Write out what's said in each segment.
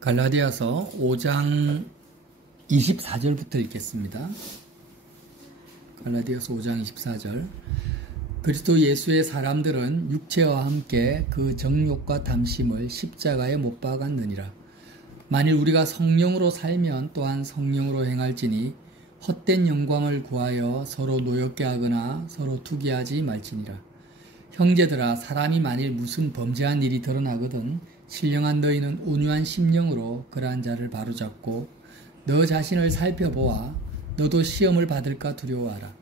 갈라디아서 5장 24절부터 읽겠습니다. 갈라디아서 5장 24절. 그리스도 예수의 사람들은 육체와 함께 그 정욕과 탐심을 십자가에 못 박았느니라. 만일 우리가 성령으로 살면 또한 성령으로 행할지니 헛된 영광을 구하여 서로 노엽게 하거나 서로 투기하지 말지니라. 형제들아, 사람이 만일 무슨 범죄한 일이 드러나거든 신령한 너희는 온유한 심령으로 그러한 자를 바로잡고 너 자신을 살펴보아 너도 시험을 받을까 두려워하라.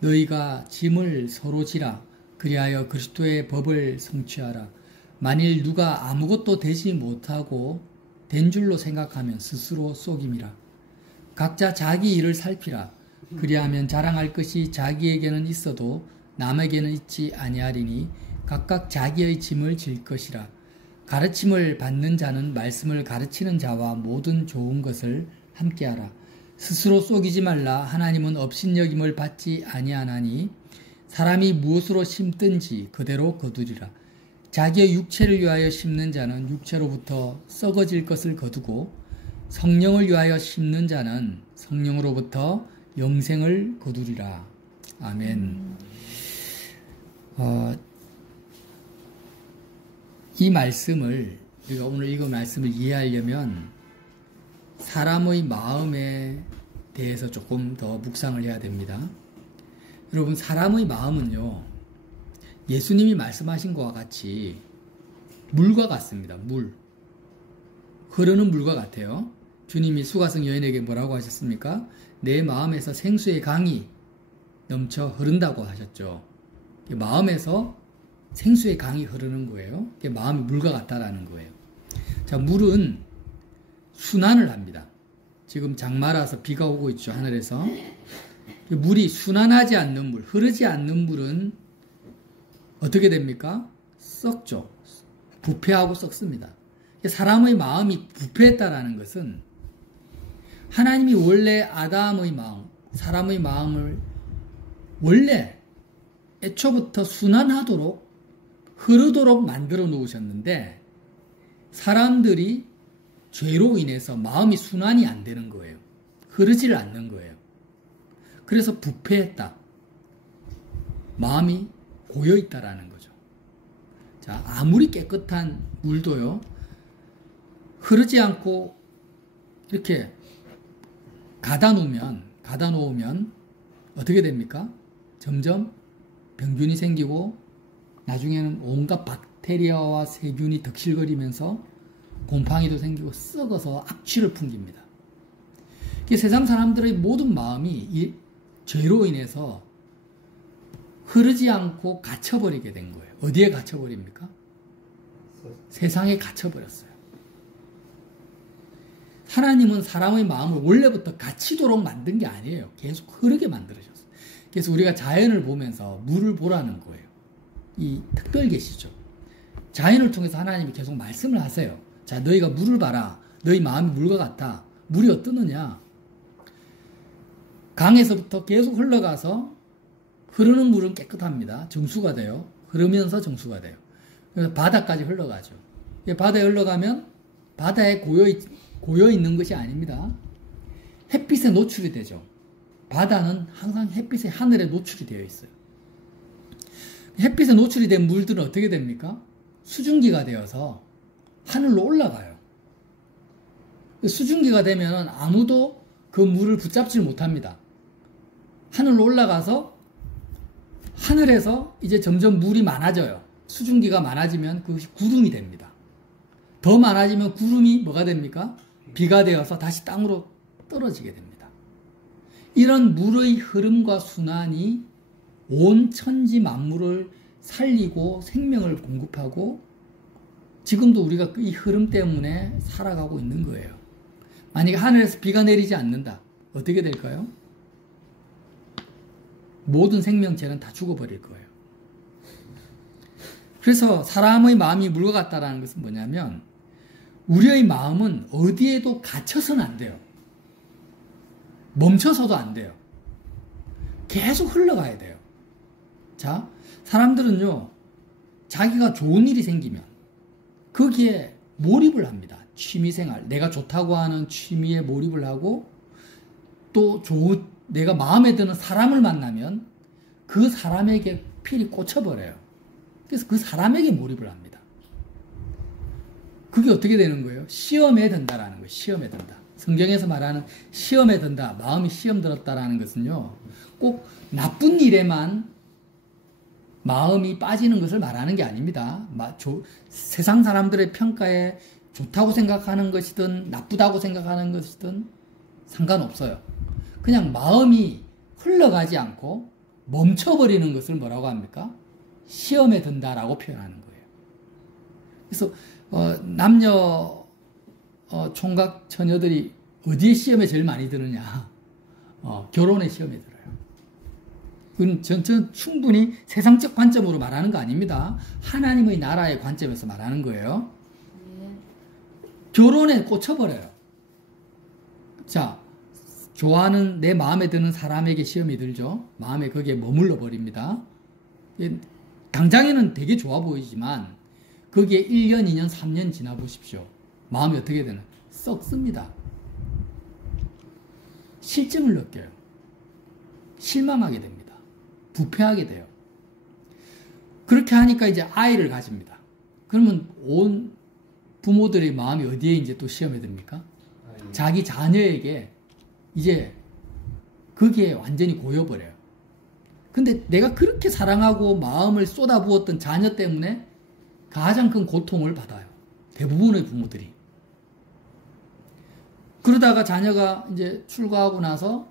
너희가 짐을 서로 지라. 그리하여 그리스도의 법을 성취하라. 만일 누가 아무것도 되지 못하고 된 줄로 생각하면 스스로 속임이라. 각자 자기 일을 살피라. 그리하면 자랑할 것이 자기에게는 있어도 남에게는 있지 아니하리니 각각 자기의 짐을 질 것이라. 가르침을 받는 자는 말씀을 가르치는 자와 모든 좋은 것을 함께하라. 스스로 속이지 말라. 하나님은 업신여김을 받지 아니하나니 사람이 무엇으로 심든지 그대로 거두리라. 자기의 육체를 위하여 심는 자는 육체로부터 썩어질 것을 거두고 성령을 위하여 심는 자는 성령으로부터 영생을 거두리라. 아멘. 이 말씀을, 우리가 오늘 읽은 말씀을 이해하려면 사람의 마음에 대해서 조금 더 묵상을 해야 됩니다. 여러분, 사람의 마음은요, 예수님이 말씀하신 것과 같이 물과 같습니다. 물. 흐르는 물과 같아요. 주님이 수가성 여인에게 뭐라고 하셨습니까? 내 마음에서 생수의 강이 넘쳐 흐른다고 하셨죠. 마음에서 생수의 강이 흐르는 거예요. 마음이 물과 같다라는 거예요. 자, 물은 순환을 합니다. 지금 장마라서 비가 오고 있죠, 하늘에서. 물이 순환하지 않는 물, 흐르지 않는 물은 어떻게 됩니까? 썩죠. 부패하고 썩습니다. 사람의 마음이 부패했다라는 것은 하나님이 원래 아담의 마음, 사람의 마음을 원래 애초부터 순환하도록 흐르도록 만들어 놓으셨는데 사람들이 죄로 인해서 마음이 순환이 안 되는 거예요. 흐르지를 않는 거예요. 그래서 부패했다. 마음이 고여있다라는 거죠. 자, 아무리 깨끗한 물도요, 흐르지 않고 이렇게 가다 놓으면 어떻게 됩니까? 점점 병균이 생기고 나중에는 온갖 박테리아와 세균이 덕실거리면서 곰팡이도 생기고 썩어서 악취를 풍깁니다. 세상 사람들의 모든 마음이 이 죄로 인해서 흐르지 않고 갇혀버리게 된 거예요. 어디에 갇혀버립니까? 세상에 갇혀버렸어요. 하나님은 사람의 마음을 원래부터 갇히도록 만든 게 아니에요. 계속 흐르게 만들으셨어요. 그래서 우리가 자연을 보면서 물을 보라는 거예요. 이 특별 계시죠. 자연을 통해서 하나님이 계속 말씀을 하세요. 자, 너희가 물을 봐라. 너희 마음이 물과 같다. 물이 어떠느냐? 강에서부터 계속 흘러가서 흐르는 물은 깨끗합니다. 정수가 돼요. 흐르면서 정수가 돼요. 그래서 바다까지 흘러가죠. 바다에 흘러가면 바다에 고여 있는 것이 아닙니다. 햇빛에 노출이 되죠. 바다는 항상 햇빛에 하늘에 노출이 되어 있어요. 햇빛에 노출이 된 물들은 어떻게 됩니까? 수증기가 되어서 하늘로 올라가요. 수증기가 되면 아무도 그 물을 붙잡지 못합니다. 하늘로 올라가서 하늘에서 이제 점점 물이 많아져요. 수증기가 많아지면 그것이 구름이 됩니다. 더 많아지면 구름이 뭐가 됩니까? 비가 되어서 다시 땅으로 떨어지게 됩니다. 이런 물의 흐름과 순환이 온 천지 만물을 살리고 생명을 공급하고 지금도 우리가 이 흐름 때문에 살아가고 있는 거예요. 만약에 하늘에서 비가 내리지 않는다. 어떻게 될까요? 모든 생명체는 다 죽어버릴 거예요. 그래서 사람의 마음이 물과 같다라는 것은 뭐냐면 우리의 마음은 어디에도 갇혀서는 안 돼요. 멈춰서도 안 돼요. 계속 흘러가야 돼요. 자, 사람들은요, 자기가 좋은 일이 생기면 거기에 몰입을 합니다. 취미생활, 내가 좋다고 하는 취미에 몰입을 하고 또 내가 마음에 드는 사람을 만나면 그 사람에게 필이 꽂혀버려요. 그래서 그 사람에게 몰입을 합니다. 그게 어떻게 되는 거예요? 시험에 든다라는 거예요. 시험에 든다. 성경에서 말하는 시험에 든다, 마음이 시험 들었다라는 것은요, 꼭 나쁜 일에만 마음이 빠지는 것을 말하는 게 아닙니다. 세상 사람들의 평가에 좋다고 생각하는 것이든 나쁘다고 생각하는 것이든 상관없어요. 그냥 마음이 흘러가지 않고 멈춰버리는 것을 뭐라고 합니까? 시험에 든다라고 표현하는 거예요. 그래서 남녀 총각 처녀들이 어디에 시험에 제일 많이 드느냐? 결혼의 시험에 들어요. 그건 전 충분히 세상적 관점으로 말하는 거 아닙니다. 하나님의 나라의 관점에서 말하는 거예요. 결혼에 꽂혀버려요. 자, 좋아하는 내 마음에 드는 사람에게 시험이 들죠. 마음에 거기에 머물러 버립니다. 당장에는 되게 좋아 보이지만 거기에 1년, 2년, 3년 지나 보십시오. 마음이 어떻게 되나? 썩습니다. 실증을 느껴요. 실망하게 됩니다. 부패하게 돼요. 그렇게 하니까 이제 아이를 가집니다. 그러면 온 부모들의 마음이 어디에 이제 또 시험에 듭니까? 자기 자녀에게 이제 거기에 완전히 고여버려요. 근데 내가 그렇게 사랑하고 마음을 쏟아부었던 자녀 때문에 가장 큰 고통을 받아요. 대부분의 부모들이. 그러다가 자녀가 이제 출가하고 나서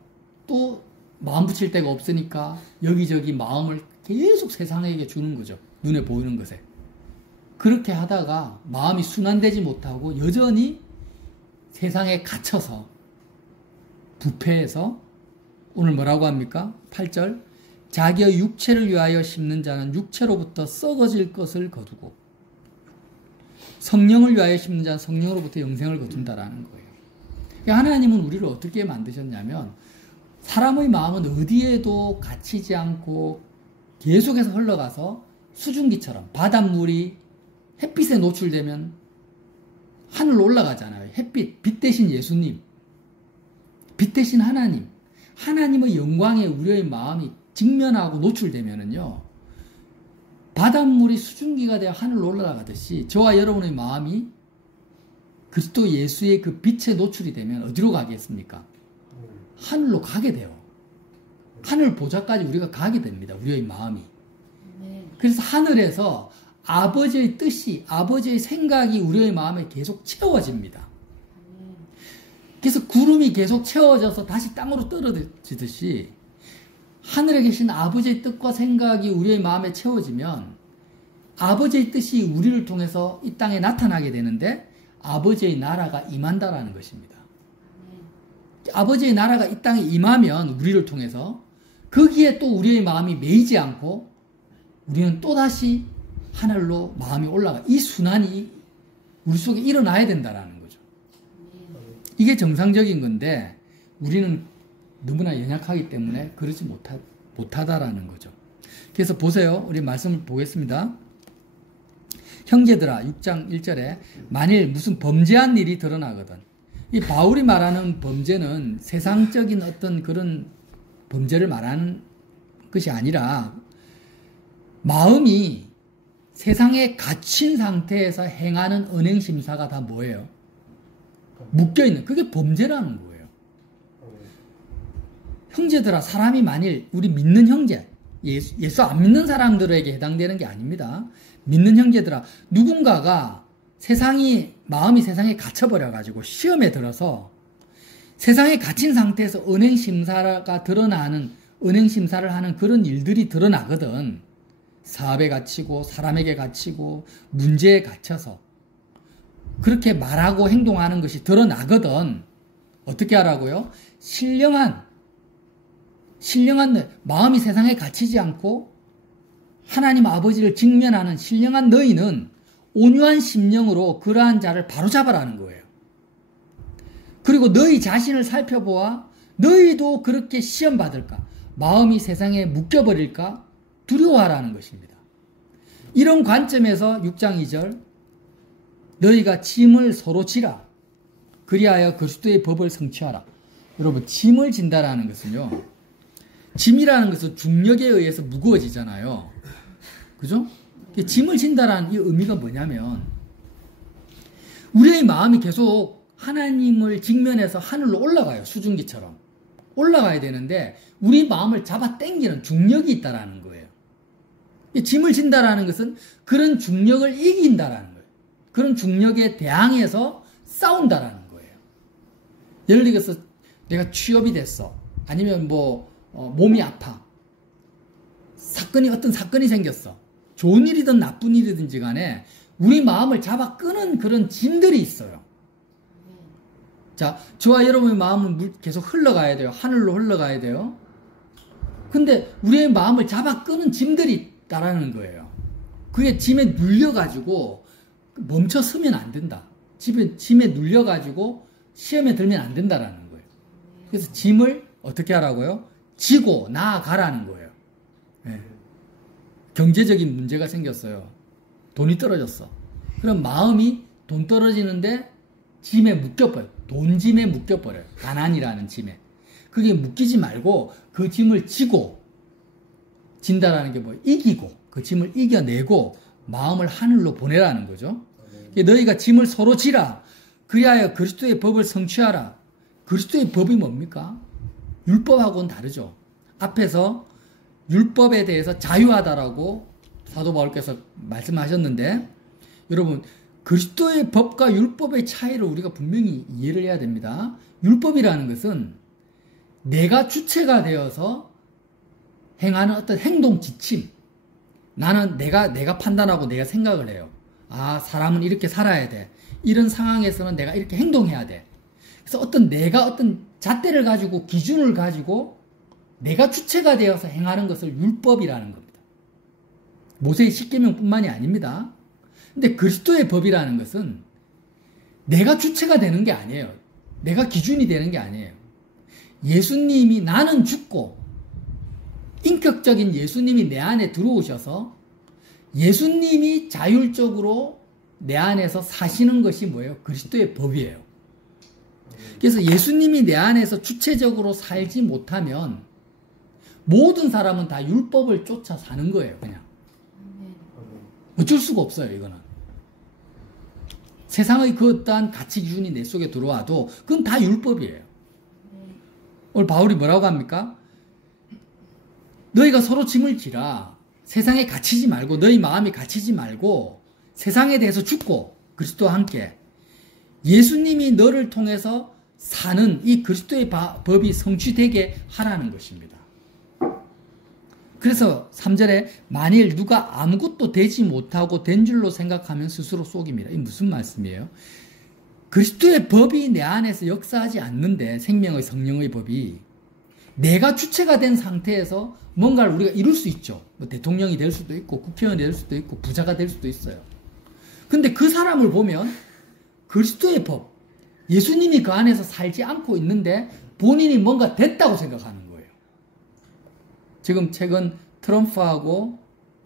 또 마음 붙일 데가 없으니까 여기저기 마음을 계속 세상에게 주는 거죠. 눈에 보이는 것에. 그렇게 하다가 마음이 순환되지 못하고 여전히 세상에 갇혀서 부패해서 오늘 뭐라고 합니까? 8절 자기의 육체를 위하여 심는 자는 육체로부터 썩어질 것을 거두고 성령을 위하여 심는 자는 성령으로부터 영생을 거둔다라는 거예요. 하나님은 우리를 어떻게 만드셨냐면 사람의 마음은 어디에도 갇히지 않고 계속해서 흘러가서 수증기처럼 바닷물이 햇빛에 노출되면 하늘로 올라가잖아요. 햇빛, 빛 대신 예수님, 빛 대신 하나님, 하나님의 영광에 우리의 마음이 직면하고 노출되면은요, 바닷물이 수증기가 되어 하늘로 올라가듯이 저와 여러분의 마음이 그리스도 예수의 그 빛에 노출이 되면 어디로 가겠습니까? 하늘로 가게 돼요. 하늘 보좌까지 우리가 가게 됩니다. 우리의 마음이. 그래서 하늘에서 아버지의 뜻이, 아버지의 생각이 우리의 마음에 계속 채워집니다. 그래서 구름이 계속 채워져서 다시 땅으로 떨어지듯이 하늘에 계신 아버지의 뜻과 생각이 우리의 마음에 채워지면 아버지의 뜻이 우리를 통해서 이 땅에 나타나게 되는데 아버지의 나라가 임한다라는 것입니다. 아버지의 나라가 이 땅에 임하면 우리를 통해서 거기에 또 우리의 마음이 매이지 않고 우리는 또다시 하늘로 마음이 올라가. 이 순환이 우리 속에 일어나야 된다라는 거죠. 이게 정상적인 건데 우리는 너무나 연약하기 때문에 그러지 못하다라는 거죠. 그래서 보세요. 우리 말씀을 보겠습니다. 형제들아 6장 1절에 만일 무슨 범죄한 일이 드러나거든. 이 바울이 말하는 범죄는 세상적인 어떤 그런 범죄를 말하는 것이 아니라 마음이 세상에 갇힌 상태에서 행하는 언행심사가 다 뭐예요? 묶여있는, 그게 범죄라는 거예요. 형제들아, 사람이 만일 우리 믿는 형제, 예수 안 믿는 사람들에게 해당되는 게 아닙니다. 믿는 형제들아, 누군가가 마음이 세상에 갇혀버려가지고 시험에 들어서 세상에 갇힌 상태에서 은행심사가 드러나는, 은행심사를 하는 그런 일들이 드러나거든. 사업에 갇히고 사람에게 갇히고 문제에 갇혀서 그렇게 말하고 행동하는 것이 드러나거든. 어떻게 하라고요? 신령한 마음이 세상에 갇히지 않고 하나님 아버지를 직면하는 신령한 너희는 온유한 심령으로 그러한 자를 바로잡아라는 거예요. 그리고 너희 자신을 살펴보아 너희도 그렇게 시험받을까? 마음이 세상에 묶여버릴까? 두려워하라는 것입니다. 이런 관점에서 6장 2절 너희가 짐을 서로 지라. 그리하여 그리스도의 법을 성취하라. 여러분, 짐을 진다라는 것은요, 짐이라는 것은 중력에 의해서 무거워지잖아요. 그죠? 짐을 진다라는 이 의미가 뭐냐면, 우리의 마음이 계속 하나님을 직면해서 하늘로 올라가요. 수증기처럼. 올라가야 되는데, 우리 마음을 잡아 당기는 중력이 있다라는 거예요. 짐을 진다라는 것은 그런 중력을 이긴다라는 거예요. 그런 중력에 대항해서 싸운다라는 거예요. 예를 들어서 내가 취업이 됐어. 아니면 몸이 아파. 어떤 사건이 생겼어. 좋은 일이든 나쁜 일이든지 간에 우리 마음을 잡아 끄는 그런 짐들이 있어요. 자, 저와 여러분의 마음은 계속 흘러가야 돼요. 하늘로 흘러가야 돼요. 근데 우리의 마음을 잡아 끄는 짐들이 있다라는 거예요. 그게 짐에 눌려가지고 멈춰 서면 안 된다. 짐에 눌려가지고 시험에 들면 안 된다라는 거예요. 그래서 짐을 어떻게 하라고요? 지고 나아가라는 거예요. 네. 경제적인 문제가 생겼어요. 돈이 떨어졌어. 그럼 마음이 돈 떨어지는데 짐에 묶여버려요. 돈짐에 묶여버려요. 가난이라는 짐에. 그게 묶이지 말고 그 짐을 지고, 진다라는 게 이기고, 그 짐을 이겨내고 마음을 하늘로 보내라는 거죠. 너희가 짐을 서로 지라. 그리하여 그리스도의 법을 성취하라. 그리스도의 법이 뭡니까? 율법하고는 다르죠. 앞에서 율법에 대해서 자유하다라고 사도 바울께서 말씀하셨는데, 여러분, 그리스도의 법과 율법의 차이를 우리가 분명히 이해를 해야 됩니다. 율법이라는 것은 내가 주체가 되어서 행하는 어떤 행동 지침. 나는 내가 판단하고 내가 생각을 해요. 아, 사람은 이렇게 살아야 돼. 이런 상황에서는 내가 이렇게 행동해야 돼. 그래서 내가 어떤 잣대를 가지고 기준을 가지고 내가 주체가 되어서 행하는 것을 율법이라는 겁니다. 모세의 10계명뿐만이 아닙니다. 근데 그리스도의 법이라는 것은 내가 주체가 되는 게 아니에요. 내가 기준이 되는 게 아니에요. 예수님이, 나는 죽고 인격적인 예수님이 내 안에 들어오셔서 예수님이 자율적으로 내 안에서 사시는 것이 뭐예요? 그리스도의 법이에요. 그래서 예수님이 내 안에서 주체적으로 살지 못하면 모든 사람은 다 율법을 쫓아 사는 거예요. 그냥 어쩔 수가 없어요. 이거는 세상의 그 어떠한 가치 기준이 내 속에 들어와도 그건 다 율법이에요. 오늘 바울이 뭐라고 합니까? 너희가 서로 짐을 지라. 세상에 갇히지 말고, 너희 마음이 갇히지 말고 세상에 대해서 죽고 그리스도와 함께 예수님이 너를 통해서 사는 이 그리스도의 법이 성취되게 하라는 것입니다. 그래서 3절에 만일 누가 아무것도 되지 못하고 된 줄로 생각하면 스스로 속입니다. 이게 무슨 말씀이에요? 그리스도의 법이 내 안에서 역사하지 않는데, 생명의 성령의 법이 내가 주체가 된 상태에서 뭔가를 우리가 이룰 수 있죠. 대통령이 될 수도 있고 국회의원이 될 수도 있고 부자가 될 수도 있어요. 근데 그 사람을 보면 그리스도의 법, 예수님이 그 안에서 살지 않고 있는데 본인이 뭔가 됐다고 생각하는 거예요. 지금 최근 트럼프하고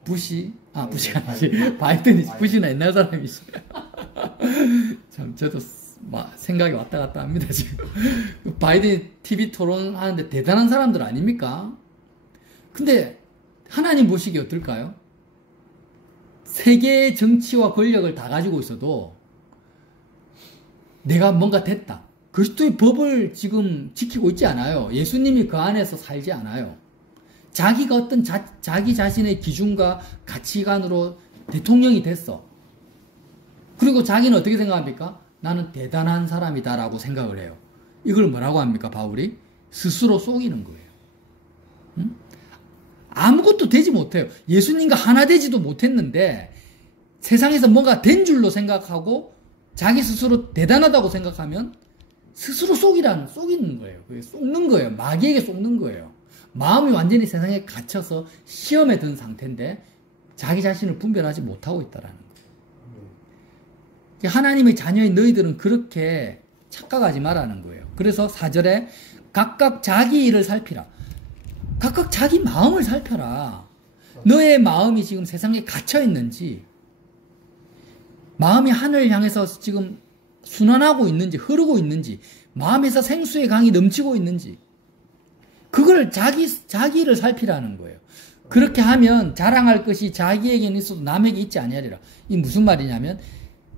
부시가 아니지, 바이든이, 부시는 옛날 사람이지. 참, 저도 생각이 왔다 갔다 합니다, 지금. 바이든이 TV 토론하는데 대단한 사람들 아닙니까? 근데 하나님 보시기에 어떨까요? 세계의 정치와 권력을 다 가지고 있어도 내가 뭔가 됐다. 그리스도의 법을 지금 지키고 있지 않아요. 예수님이 그 안에서 살지 않아요. 자기가 어떤 자기 자신의 기준과 가치관으로 대통령이 됐어. 그리고 자기는 어떻게 생각합니까? 나는 대단한 사람이다라고 생각을 해요. 이걸 뭐라고 합니까, 바울이? 스스로 속이는 거예요. 응? 아무것도 되지 못해요. 예수님과 하나 되지도 못했는데 세상에서 뭔가 된 줄로 생각하고 자기 스스로 대단하다고 생각하면 스스로 속이는 거예요. 그게 속는 거예요. 마귀에게 속는 거예요. 마음이 완전히 세상에 갇혀서 시험에 든 상태인데 자기 자신을 분별하지 못하고 있다라는 거예요. 하나님의 자녀인 너희들은 그렇게 착각하지 말라는 거예요. 그래서 4절에 각각 자기 일을 살피라. 각각 자기 마음을 살펴라. 너의 마음이 지금 세상에 갇혀 있는지, 마음이 하늘을 향해서 지금 순환하고 있는지, 흐르고 있는지, 마음에서 생수의 강이 넘치고 있는지, 그걸 자기를 살피라는 거예요. 그렇게 하면 자랑할 것이 자기에게는 있어도 남에게 있지 아니하리라. 이 무슨 말이냐면,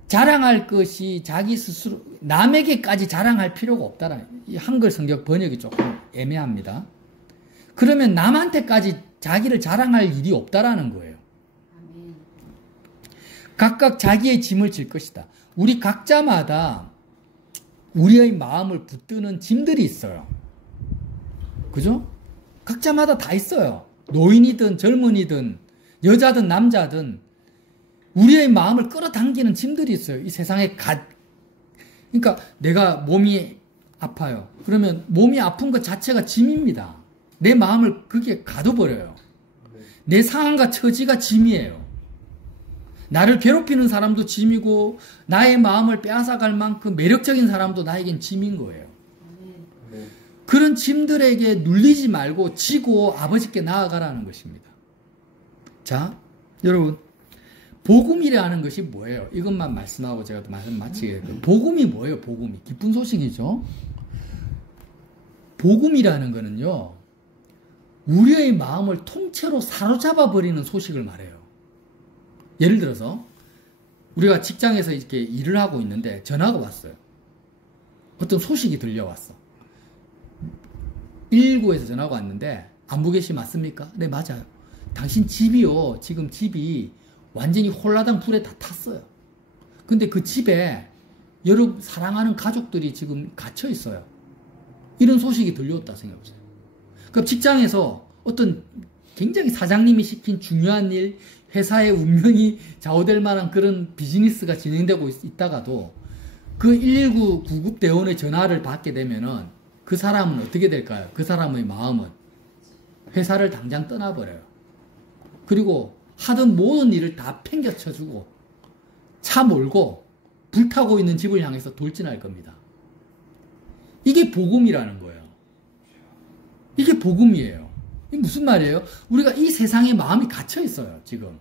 자랑할 것이 자기 스스로, 남에게까지 자랑할 필요가 없다라. 이 한글 성경 번역이 조금 애매합니다. 그러면 남한테까지 자기를 자랑할 일이 없다라는 거예요. 각각 자기의 짐을 질 것이다. 우리 각자마다 우리의 마음을 붙드는 짐들이 있어요. 그죠? 각자마다 다 있어요. 노인이든 젊은이든 여자든 남자든 우리의 마음을 끌어당기는 짐들이 있어요. 이 세상에 그러니까 내가 몸이 아파요. 그러면 몸이 아픈 것 자체가 짐입니다. 내 마음을 그게 가둬버려요. 내 상황과 처지가 짐이에요. 나를 괴롭히는 사람도 짐이고 나의 마음을 빼앗아갈 만큼 매력적인 사람도 나에겐 짐인 거예요. 그런 짐들에게 눌리지 말고 지고 아버지께 나아가라는 것입니다. 자, 여러분, 복음이라는 것이 뭐예요? 이것만 말씀하고 제가 또 말씀 마치겠습니다. 복음이 뭐예요? 복음이 기쁜 소식이죠. 복음이라는 거는요, 우리의 마음을 통째로 사로잡아 버리는 소식을 말해요. 예를 들어서 우리가 직장에서 이렇게 일을 하고 있는데 전화가 왔어요. 어떤 소식이 들려왔어. 119에서 전화가 왔는데 안부 씨 맞습니까? 네, 맞아요. 당신 집이요. 지금 집이 완전히 홀라당 불에 다 탔어요. 근데 그 집에 여러 사랑하는 가족들이 지금 갇혀 있어요. 이런 소식이 들려왔다 생각해보세요. 그러니까 직장에서 어떤 굉장히 사장님이 시킨 중요한 일, 회사의 운명이 좌우될 만한 그런 비즈니스가 진행되고 있다가도 그 119 구급대원의 전화를 받게 되면은 그 사람은 어떻게 될까요? 그 사람의 마음은 회사를 당장 떠나버려요. 그리고 하던 모든 일을 다 팽겨쳐주고 차 몰고 불타고 있는 집을 향해서 돌진할 겁니다. 이게 복음이라는 거예요. 이게 복음이에요. 이게 무슨 말이에요? 우리가 이 세상에 마음이 갇혀 있어요, 지금.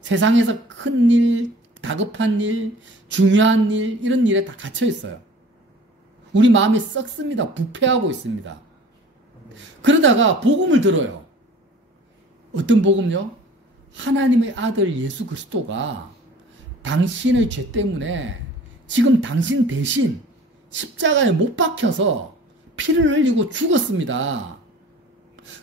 세상에서 큰 일, 다급한 일, 중요한 일, 이런 일에 다 갇혀 있어요. 우리 마음이 썩습니다. 부패하고 있습니다. 그러다가 복음을 들어요. 어떤 복음요? 하나님의 아들 예수 그리스도가 당신의 죄 때문에 지금 당신 대신 십자가에 못 박혀서 피를 흘리고 죽었습니다.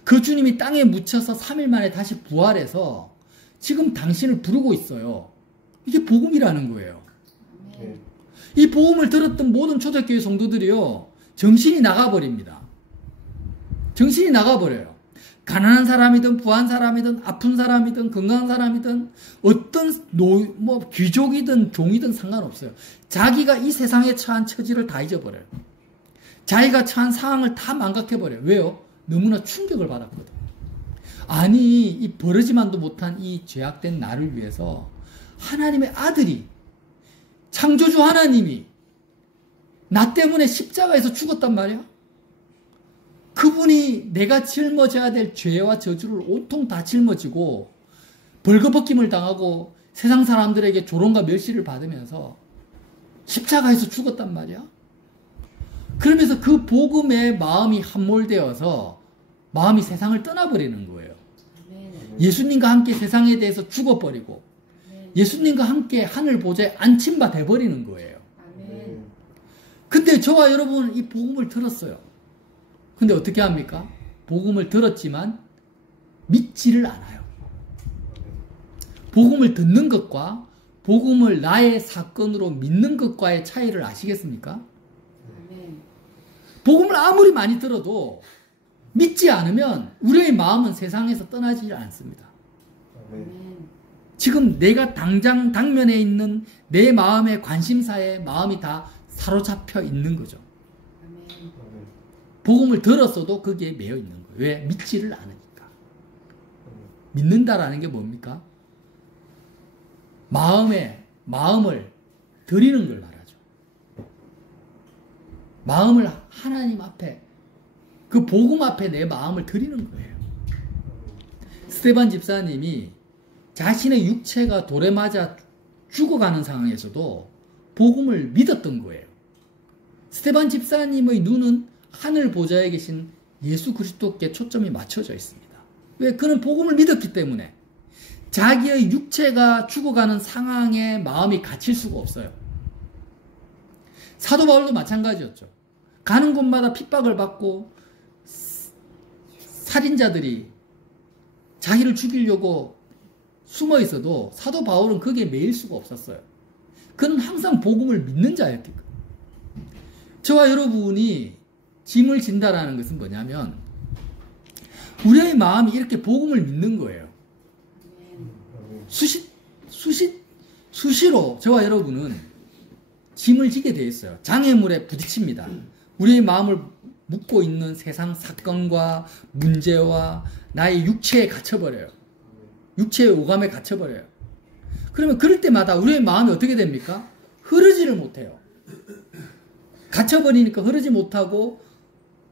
그 주님이 땅에 묻혀서 3일 만에 다시 부활해서 지금 당신을 부르고 있어요. 이게 복음이라는 거예요. 이 복음을 들었던 모든 초대교회 성도들이요, 정신이 나가버립니다. 정신이 나가버려요. 가난한 사람이든 부한 사람이든 아픈 사람이든 건강한 사람이든 어떤 귀족이든 종이든 상관없어요. 자기가 이 세상에 처한 처지를 다 잊어버려요. 자기가 처한 상황을 다 망각해버려요. 왜요? 너무나 충격을 받았거든. 아니, 이 버르지만도 못한 이 죄악된 나를 위해서 하나님의 아들이, 창조주 하나님이 나 때문에 십자가에서 죽었단 말이야. 그분이 내가 짊어져야 될 죄와 저주를 온통 다 짊어지고 벌거벗김을 당하고 세상 사람들에게 조롱과 멸시를 받으면서 십자가에서 죽었단 말이야. 그러면서 그 복음에 마음이 함몰되어서 마음이 세상을 떠나버리는 거예요. 예수님과 함께 세상에 대해서 죽어버리고 예수님과 함께 하늘 보좌에 안침바 돼버리는 거예요. 근데 저와 여러분은 이 복음을 들었어요. 근데 어떻게 합니까? 복음을 들었지만 믿지를 않아요. 복음을 듣는 것과 복음을 나의 사건으로 믿는 것과의 차이를 아시겠습니까? 복음을 아무리 많이 들어도 믿지 않으면 우리의 마음은 세상에서 떠나지 않습니다. 지금 내가 당장 당면에 있는 내 마음의 관심사에 마음이 다 사로잡혀 있는 거죠. 복음을 들었어도 거기에 매여 있는 거예요. 왜? 믿지를 않으니까. 믿는다라는 게 뭡니까? 마음을 드리는 걸 말하죠. 마음을 하나님 앞에, 그 복음 앞에 내 마음을 드리는 거예요. 스테반 집사님이 자신의 육체가 돌에 맞아 죽어가는 상황에서도 복음을 믿었던 거예요. 스데반 집사님의 눈은 하늘 보좌에 계신 예수 그리스도께 초점이 맞춰져 있습니다. 왜? 그는 복음을 믿었기 때문에 자기의 육체가 죽어가는 상황에 마음이 갇힐 수가 없어요. 사도 바울도 마찬가지였죠. 가는 곳마다 핍박을 받고 살인자들이 자기를 죽이려고 숨어 있어도 사도 바울은 거기에 매일 수가 없었어요. 그는 항상 복음을 믿는 자였기 때문에. 저와 여러분이 짐을 진다라는 것은 뭐냐면 우리의 마음이 이렇게 복음을 믿는 거예요. 수시로 저와 여러분은 짐을 지게 되어 있어요. 장애물에 부딪힙니다. 우리의 마음을 묶고 있는 세상 사건과 문제와 나의 육체에 갇혀버려요. 육체의 오감에 갇혀버려요. 그러면 그럴 때마다 우리의 마음이 어떻게 됩니까? 흐르지를 못해요. 갇혀버리니까 흐르지 못하고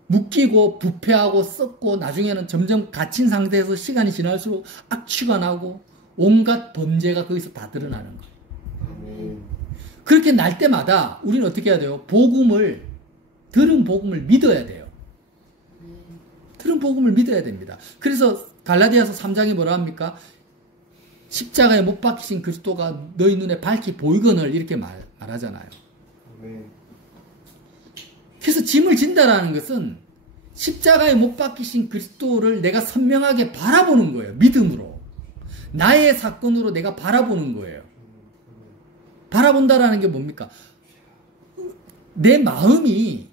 묶이고 부패하고 썩고 나중에는 점점 갇힌 상태에서 시간이 지날수록 악취가 나고 온갖 범죄가 거기서 다 드러나는 거예요. 그렇게 날 때마다 우리는 어떻게 해야 돼요? 들은 복음을 믿어야 돼요. 들은 복음을 믿어야 됩니다. 그래서 갈라디아서 3장이 뭐라 합니까? 십자가에 못 박히신 그리스도가 너희 눈에 밝히 보이거늘 이렇게 말하잖아요. 그래서 짐을 진다라는 것은 십자가에 못 박히신 그리스도를 내가 선명하게 바라보는 거예요. 믿음으로. 나의 사건으로 내가 바라보는 거예요. 바라본다라는 게 뭡니까? 내 마음이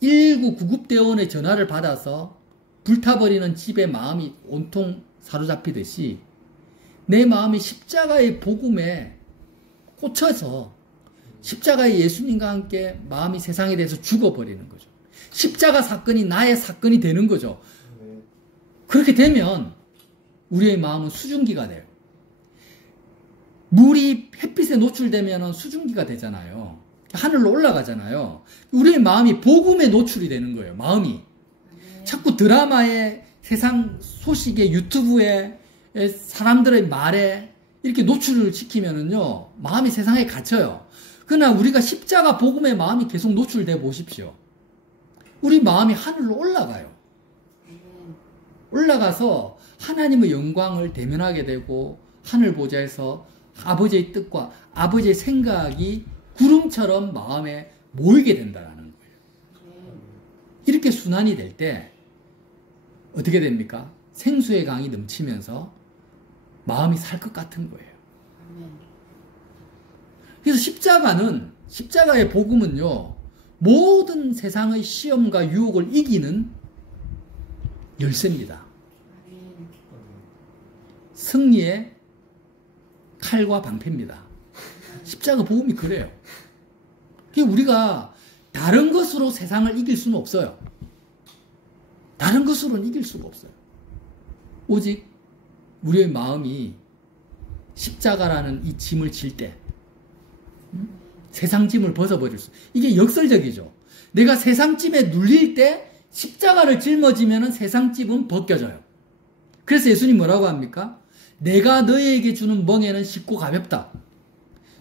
119 구급대원의 전화를 받아서 불타버리는 집에 마음이 온통 사로잡히듯이 내 마음이 십자가의 복음에 꽂혀서 십자가의 예수님과 함께 마음이 세상에 대해서 죽어버리는 거죠. 십자가 사건이 나의 사건이 되는 거죠. 그렇게 되면 우리의 마음은 수증기가 돼요. 물이 햇빛에 노출되면 수증기가 되잖아요. 하늘로 올라가잖아요. 우리의 마음이 복음에 노출이 되는 거예요. 마음이. 자꾸 드라마에 세상 소식에 유튜브에 사람들의 말에 이렇게 노출을 시키면은요, 마음이 세상에 갇혀요. 그러나 우리가 십자가 복음의 마음이 계속 노출돼 보십시오. 우리 마음이 하늘로 올라가요. 올라가서 하나님의 영광을 대면하게 되고 하늘 보좌에서 아버지의 뜻과 아버지의 생각이 구름처럼 마음에 모이게 된다는 거예요. 이렇게 순환이 될 때 어떻게 됩니까? 생수의 강이 넘치면서 마음이 살 것 같은 거예요. 그래서 십자가의 복음은요, 모든 세상의 시험과 유혹을 이기는 열쇠입니다. 승리의 칼과 방패입니다. 십자가 복음이 그래요. 우리가 다른 것으로 세상을 이길 수는 없어요. 다른 것으로는 이길 수가 없어요. 오직 우리의 마음이 십자가라는 이 짐을 질 때 세상 짐을 벗어버릴 수. 이게 역설적이죠. 내가 세상 짐에 눌릴 때 십자가를 짊어지면 세상 짐은 벗겨져요. 그래서 예수님 뭐라고 합니까? 내가 너희에게 주는 멍에는 쉽고 가볍다.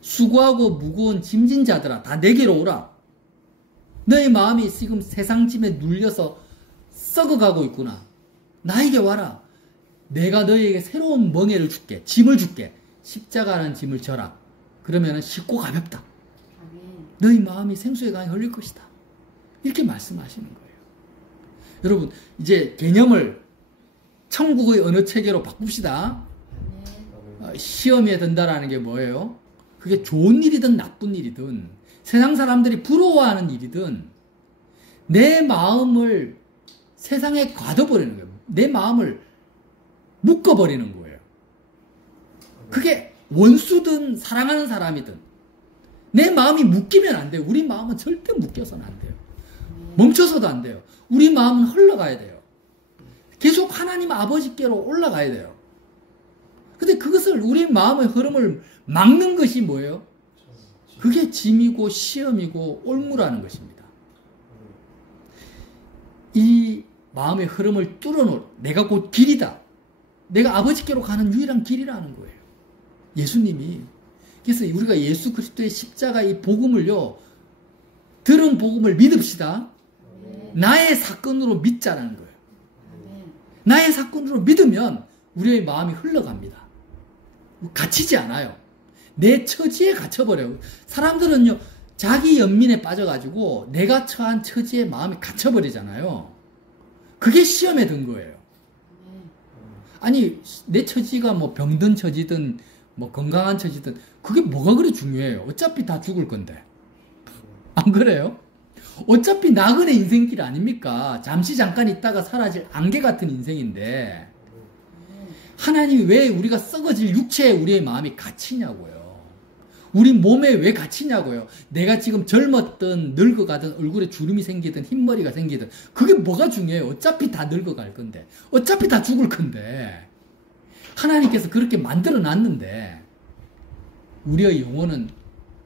수고하고 무거운 짐진 자들아, 다 내게로 오라. 너희 마음이 지금 세상 짐에 눌려서 썩어가고 있구나. 나에게 와라. 내가 너희에게 새로운 멍에를 줄게. 짐을 줄게. 십자가라는 짐을 져라. 그러면 쉽고 가볍다. 너희 마음이 생수의 강에 흘릴 것이다. 이렇게 말씀하시는 거예요. 여러분, 이제 개념을 천국의 어느 체계로 바꿉시다. 시험에 든다라는 게 뭐예요? 그게 좋은 일이든 나쁜 일이든 세상 사람들이 부러워하는 일이든 내 마음을 세상에 가둬버리는 거예요. 내 마음을 묶어버리는 거예요. 그게 원수든 사랑하는 사람이든 내 마음이 묶이면 안 돼요. 우리 마음은 절대 묶여서는 안 돼요. 멈춰서도 안 돼요. 우리 마음은 흘러가야 돼요. 계속 하나님 아버지께로 올라가야 돼요. 근데 그것을 우리 마음의 흐름을 막는 것이 뭐예요? 그게 짐이고 시험이고 올무라는 것입니다. 이 마음의 흐름을 뚫어놓을 내가 곧 길이다. 내가 아버지께로 가는 유일한 길이라는 거예요. 예수님이 그래서 우리가 예수 그리스도의 십자가 이 복음을요, 들은 복음을 믿읍시다. 나의 사건으로 믿자라는 거예요. 나의 사건으로 믿으면 우리의 마음이 흘러갑니다. 갇히지 않아요. 내 처지에 갇혀버려요. 사람들은요, 자기 연민에 빠져가지고 내가 처한 처지에 마음이 갇혀버리잖아요. 그게 시험에 든 거예요. 아니, 내 처지가 뭐 병든 처지든 뭐 건강한 처지든 그게 뭐가 그리 중요해요. 어차피 다 죽을 건데. 안 그래요? 어차피 나그네 인생길 아닙니까? 잠시 잠깐 있다가 사라질 안개 같은 인생인데 하나님이 왜 우리가 썩어질 육체에 우리의 마음이 갇히냐고요. 우리 몸에 왜 갇히냐고요. 내가 지금 젊었든 늙어가든 얼굴에 주름이 생기든 흰머리가 생기든 그게 뭐가 중요해요. 어차피 다 늙어갈 건데 어차피 다 죽을 건데 하나님께서 그렇게 만들어 놨는데 우리의 영혼은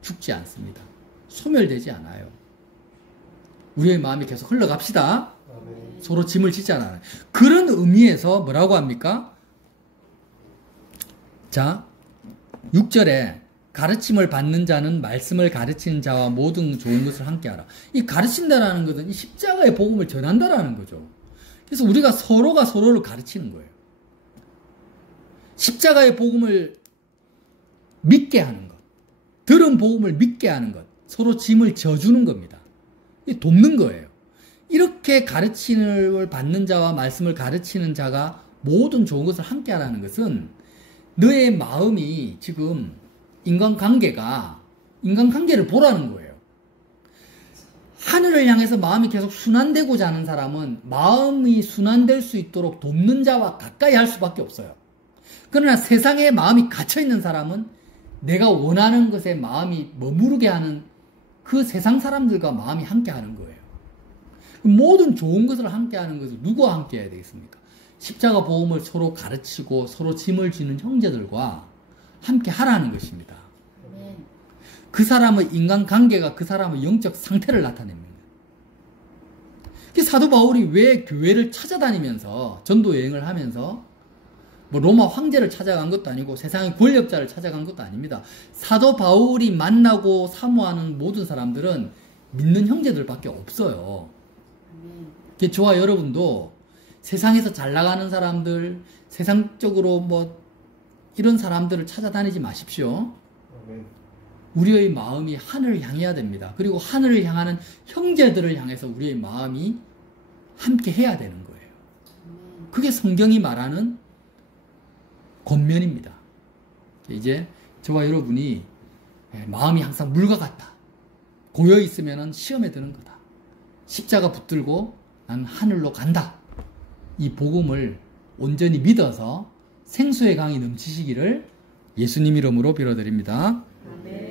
죽지 않습니다. 소멸되지 않아요. 우리의 마음이 계속 흘러갑시다. 서로 짐을 지지 않아요. 그런 의미에서 뭐라고 합니까? 자, 6절에 가르침을 받는 자는 말씀을 가르치는 자와 모든 좋은 것을 함께하라. 이 가르친다라는 것은 이 십자가의 복음을 전한다라는 거죠. 그래서 우리가 서로가 서로를 가르치는 거예요. 십자가의 복음을 믿게 하는 것, 들은 복음을 믿게 하는 것, 서로 짐을 져주는 겁니다. 돕는 거예요. 이렇게 가르침을 받는 자와 말씀을 가르치는 자가 모든 좋은 것을 함께 하라는 것은 너의 마음이 지금 인간관계를 보라는 거예요. 하늘을 향해서 마음이 계속 순환되고자 하는 사람은 마음이 순환될 수 있도록 돕는 자와 가까이 할 수밖에 없어요. 그러나 세상에 마음이 갇혀있는 사람은 내가 원하는 것에 마음이 머무르게 하는 그 세상 사람들과 마음이 함께 하는 거예요. 모든 좋은 것을 함께 하는 것을 누구와 함께 해야 되겠습니까? 십자가 복음을 서로 가르치고 서로 짐을 지는 형제들과 함께 하라는 것입니다. 그 사람의 인간관계가 그 사람의 영적 상태를 나타냅니다. 사도 바울이 왜 교회를 찾아다니면서 전도 여행을 하면서 뭐 로마 황제를 찾아간 것도 아니고 세상의 권력자를 찾아간 것도 아닙니다. 사도 바울이 만나고 사모하는 모든 사람들은 믿는 형제들밖에 없어요. 저와 여러분도 세상에서 잘 나가는 사람들, 세상적으로 뭐 이런 사람들을 찾아다니지 마십시오. 우리의 마음이 하늘을 향해야 됩니다. 그리고 하늘을 향하는 형제들을 향해서 우리의 마음이 함께 해야 되는 거예요. 그게 성경이 말하는 권면입니다. 이제 저와 여러분이 마음이 항상 물과 같다. 고여 있으면 시험에 드는 거다. 십자가 붙들고 난 하늘로 간다. 이 복음을 온전히 믿어서 생수의 강이 넘치시기를 예수님 이름으로 빌어드립니다. 아멘.